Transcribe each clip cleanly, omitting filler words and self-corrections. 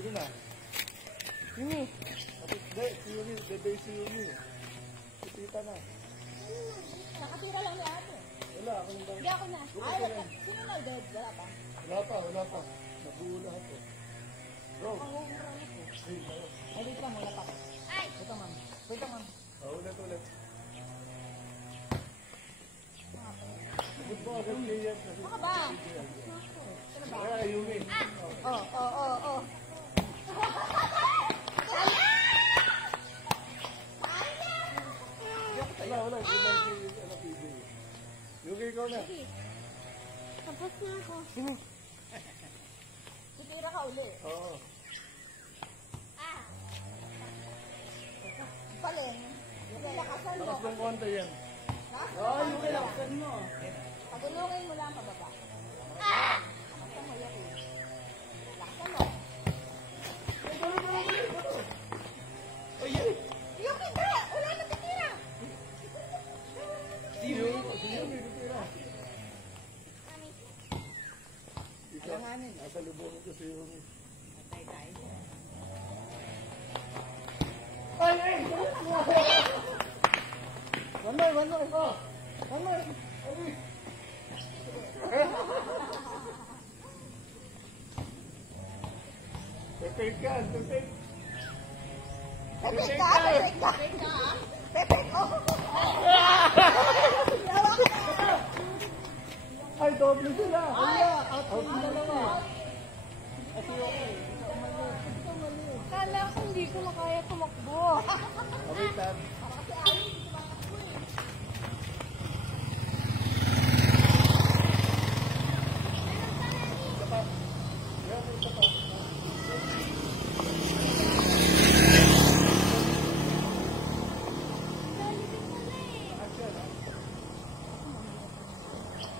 Sino na? Yumi. Hindi, si Yumi. Bebe si Yumi. Si Tita na. Nakatira lang ni ate. Wala, ako nang Hindi ako na. Ay, wala. Sino na dead? Wala pa. Wala pa. Nabuo lahat eh. Bro. Ay, dito lang, wala pa. Ay! Ito, ma'am. Ulit. Good po, agad kayo yan. Baka ba? Kaya, Yumi. Oh. Wala. Hindi lang si PJ. Yumi, ikaw na. Tapos na ako. Titira ka uli. Oo. Paleng. Lakasan mo. Lakas ng konti yan. Ha? Yumi, lakasan mo. Pagulungin mo lang pababa. Lakasan mo yan eh. Lakasan mo. Yung hindi! Wala na titira! Alanganin. Nasa lubungin ko si Yumi. Patay tayo. Ay! One more. Oh. One more. Pepek ka. Pepek ka! Pepek ko! Ay, doble sila. Out yung dalawa. Kala ko hindi ko na kaya tumakbo. Okay, Tad.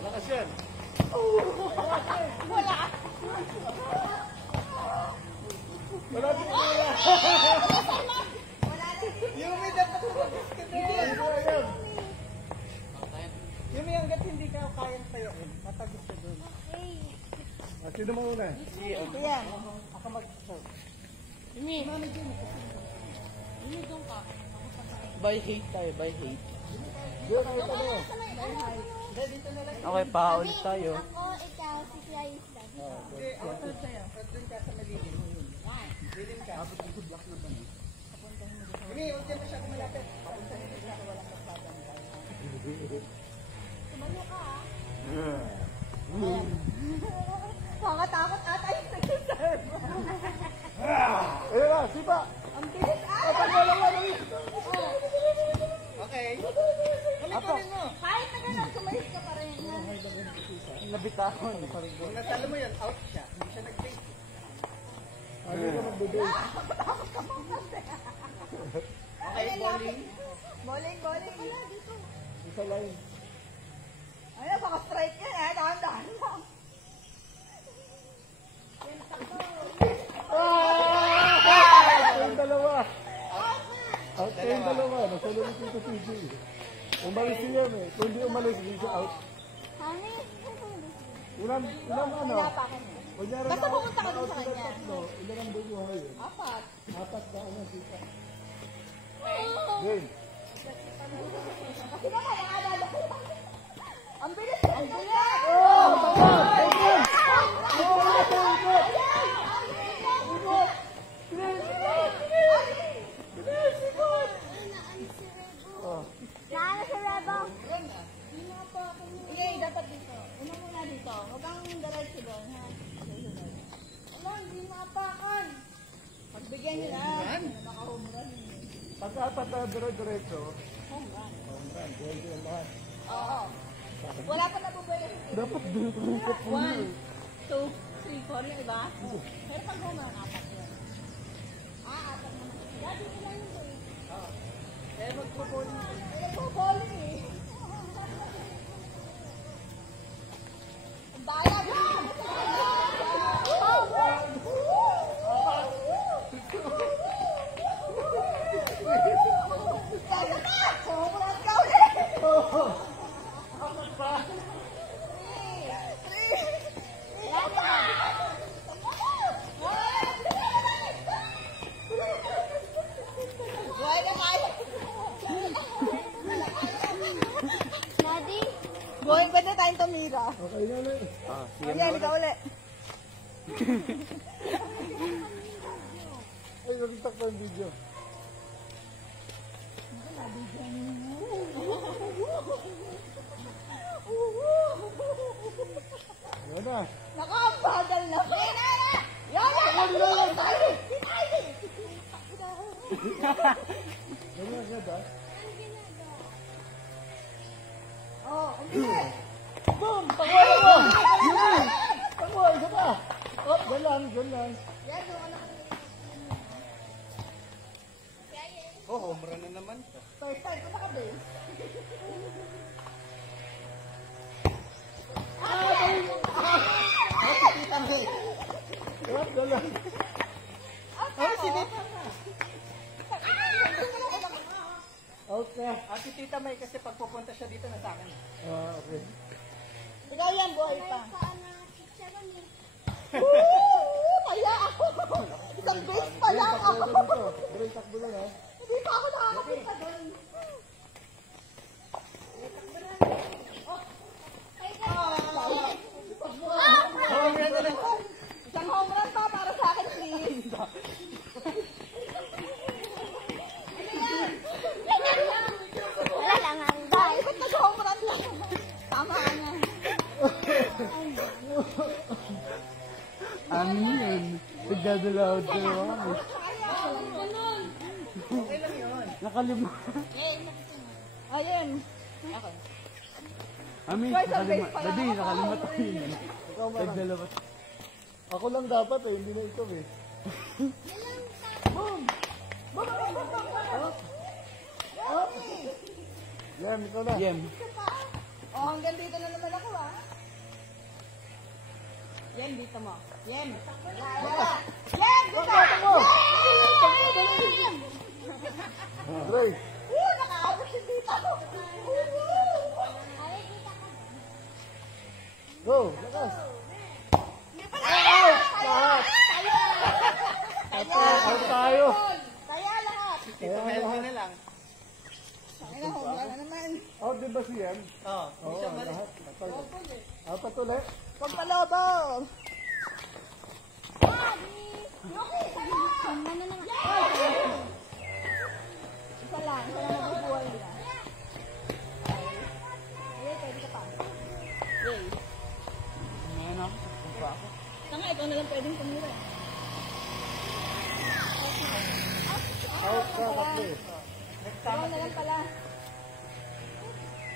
Lakas yan. Wala! Malapit na wala. Yumi, dapat lumabas ka din. Ayan. Yumi, hanggat hindi ka kayang tayoin, matagos ka doon. Sino mauna? Yan. Ako mag-serve. Yumi! By hate tayo, by hate. Doon ang ito mo. Okay, paulit tayo. Ako, ikaw, si Clarice lang. Okay, outside tayo. Doon ka sa malilim. Lilim ka. Yumi, huwag ka masyado malapit. Papuntahin mo siya, walang masadang tayo. Tumayo ka ah. Makatakot ata yung nag-serve. Ayun na, sipa. Ang bilis ah! Okay. Ulit mo. Kahit na gano'n, sumalis ka pa rin. Nabitahon. Kung natalo mo yan, out siya. Hindi siya nag-face. Ano ka magbibig? Okay, bowling. Bowling. Isa line. Ayun, baka strike yan eh. Dahan-dahan mo. Out yung dalawa. Out yung dalawa. Nasunod yung Tito CJ. Umalis siya eh. Kung hindi umalis, hindi siya out. Honey? Ilan ano? Wala pa kami. Kunyari Basta na- pumunta ka dun sa na-out kanya. tatlo, ilan ang bubuhay yun? 4. 4 na ano, sipa. Oh. Game. Kasi naman, naalala ko. Ang bilis! Ang bilis! Naan si Rebo? Hindi, dapat dito. Una muna dito. Huwag kang diretso doon, ha? Ano, hindi maapakan. Pagbigyan nyo na. Naka-home run. Pag-apat na dire-diretso, Home run. home run, 20 ang lahat. Oo. Wala pa nabubuhay. Dapat dito po 1, 2, 3, 4 yung iba. Pero pag home run, 4 yun. 4 naman. Dati nila yun eh. Kaya magpo-bowling. Nagpo-bowling eh. Ang bayad na! ka. Okay na ulit. Ayan, ikaw ulit. Ay, nag-talk pa yung video. Yan na. Nakabagal na. Yan na! Yan na agad ah. Oh, ang bilis. Boom! Pangwala mo! Yun! Pangwala, isa pa! Oh, dyan lang, dyan lang. Yan, yung anak. Oh, home run na naman. First time ko nakabase. Sarap, dyan lang. Out ka. At si Tita May kasi pag pupunta siya dito na sa akin. Ah, okay. Ikaw yan, boy pa. Woo! Kaya ako. Isang base pa lang ako. Bro, takbo lang ha. Hindi pa ako nakakapita doon. Home run na lang. Isang home run pa para sa akin, please. Wala lang ang guy. Ba't nag-home run lang? Tama nga. Ano yun? Nagdadalaw dalawa. Okay lang yun. Nakalima. Ayun. Okay. Amin, Twice ang base pa lang Dadi, ako. nakalima tayo yun. Nagdalawa. Ako lang dapat eh, hindi na ikaw eh. Boom! Boom! Boom! Boom! Boom! Yan, ikaw na. Yem. Oh, hanggang dito na naman ako ah. Yen, dito mo. Yen. Yen, dito. Yen! Dre, Woo! Nakaabot si dito. go, lakas. Lahat. Out tayo. Kaya lahat. Tita Melvin na lang. Kaya wala na naman. Out din ba siya? Oo. Oo, lahat. Apat ulit. Huwag palobo. Isa lang mabubuhay nila. Ayun, pwede ka pa. Yay. Ngayon ako. Tanga, ikaw na lang pwedeng tumira. Out ka, tatlo eh. Ikaw na lang pala.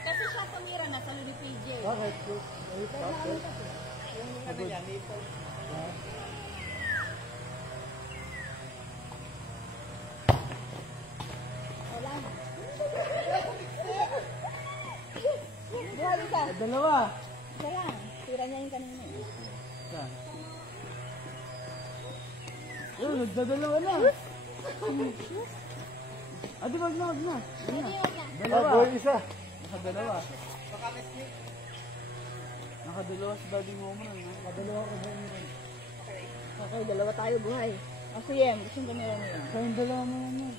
Kasi siya tumira na sa ni PJ. Bakit? Ay, tapos. Yung ano yan, dito. Wala na. Buhay isa. Dalawa. Isa lang. Tira niya yung kanina. Oh, nagdadalawa na. Adi, wag na, wag na. Ah, boy, isa. Nakadalawa. Nakadalawa si Daddy Momo. Nakadalawa ko sa inyo. Okay, dalawa tayo buhay. O si Yem, gusto yung kamera mo yun. Kayong dalawa mo naman.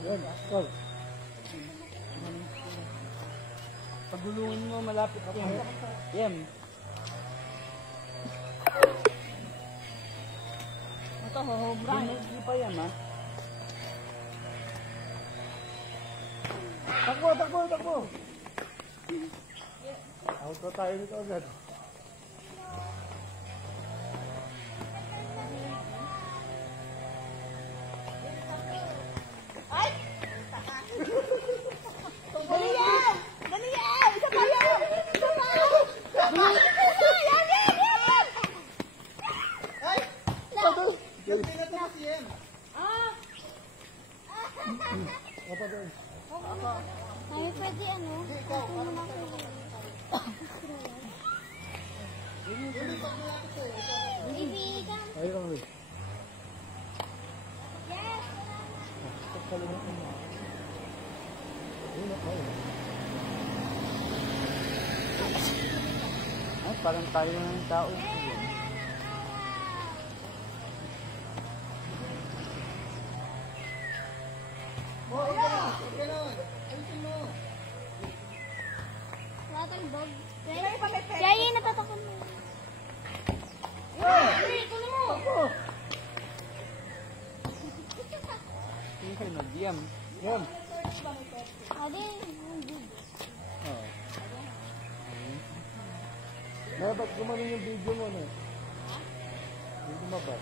Yan, go. Pagulungin mo, malapit ka. Yem. Ito, home run. Hindi pa yan, ha? Takbo, takbo, takbo. Out na tayo nito agad. Ay! Dali yan! Dali yan! Isa pa yan! Isa pa! Yan, yan, yan! Ay! Patay! Yung pinatapos si Yem. Patay doon. Ay, pwede ano? Ibigan. Ayun lang rin. Yes. Kalimutan mo. Ayun na, ayun. Ay, parang tayo ng tao. Water bug. Kaya Kaya yun Yan. Search ba may pwede? Adi, hindi. Ah. Na, ba't gumaling yung video mo na? Hindi mo ba?